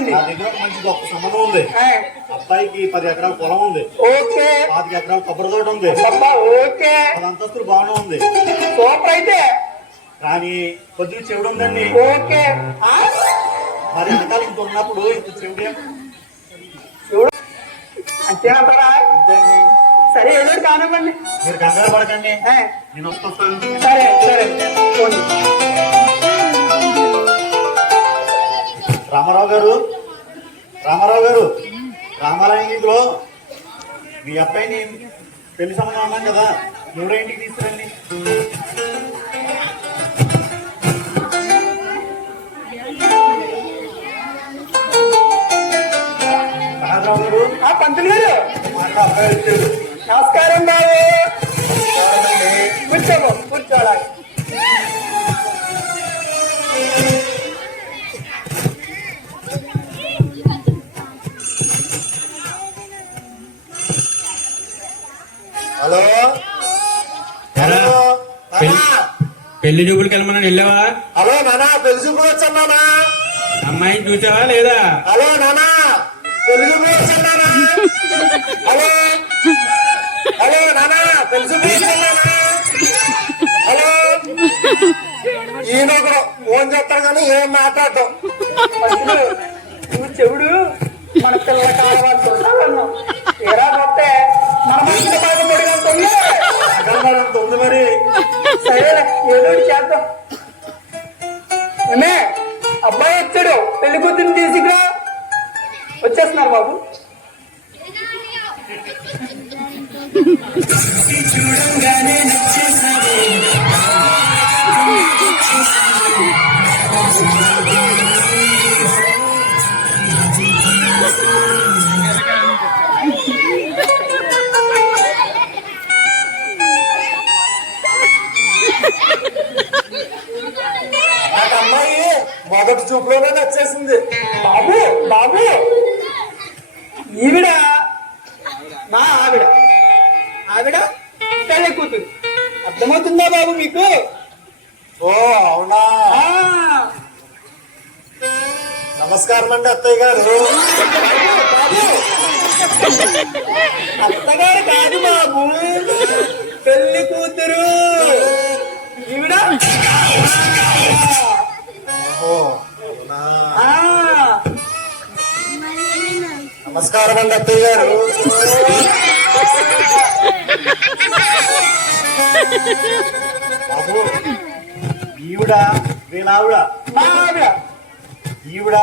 అర్థమైంది. నా దగ్గర మంచి గొప్ప సంబంధం ఉంది. అబ్బాయికి 10 ఎకరాల పొలం ఉంది. ఓకే. 5 ఎకరాల కొబ్బరి తోట ఉంది. ఓకే. 10 అంతస్తులు బాగానే ఉంది. సూపర్ అయితే. కానీ కొద్దిగా చెవుడు ఉందండి. ఓకే. మరి వెనకాల ఇంత ఉన్నప్పుడు ఇంత చెవుడే అంతేనంటారా? సరే ఏదో కానివ్వండి. మీరు కంగారు పడకండి, నేను వస్తాను. సరే సరే. రామారావు గారు, రామాలయంలో మీ అబ్బాయిని పెళ్లి సంబంధం అన్నాం కదా, ఎవరో ఇంటికి తీసుకురండి. పంతులు గారు అబ్బాయి వచ్చాడు. నమస్కారం బాబు. కూర్చోబో, కూర్చోవాలి. హలో, పెళ్లి చూపులకి వెళ్ళమని వెళ్ళావా? హలో నానా, పెళ్లి చూపులు వచ్చానా? అమ్మాయిని చూసావా లేదా? హలో నానా, పెళ్లి చూపులు వచ్చానా? హలో హలో నానా, పెళ్లి చూపులు వచ్చానా? హలో, ఈయన ఒకడు ఫోన్ చేస్తాడు కానీ ఏం మాట్లాడటం. నువ్వు చెవుడు మన పిల్లల కావాలన్నావు. తీరా పోతే మన మంచి ఉంది మరి. సరేలే, ఏదో చేద్దాం. ఏమే, అబ్బాయి వచ్చాడు, పెళ్లి కూతురిని తీసుకురా. వచ్చేస్తున్నారు బాబు. నాకు అమ్మాయి మొదటి చూపులోనే నచ్చేసింది. బాబు బాబు, ఈవిడ మా ఆవిడ పెళ్లి కూతురు. అర్థమవుతుందా బాబు మీకు? ఓ అవునా. నమస్కారం అండి అత్తయ్య గారు. అత్తగారు కాదు బాబు, పెళ్లి కూతురు ఈవిడ. నమస్కారం అండి అత్తయ్య గారు. బాబు, ఈవిడ వీళ్ళ ఆవిడ, మా ఆవిడ. ఈవిడ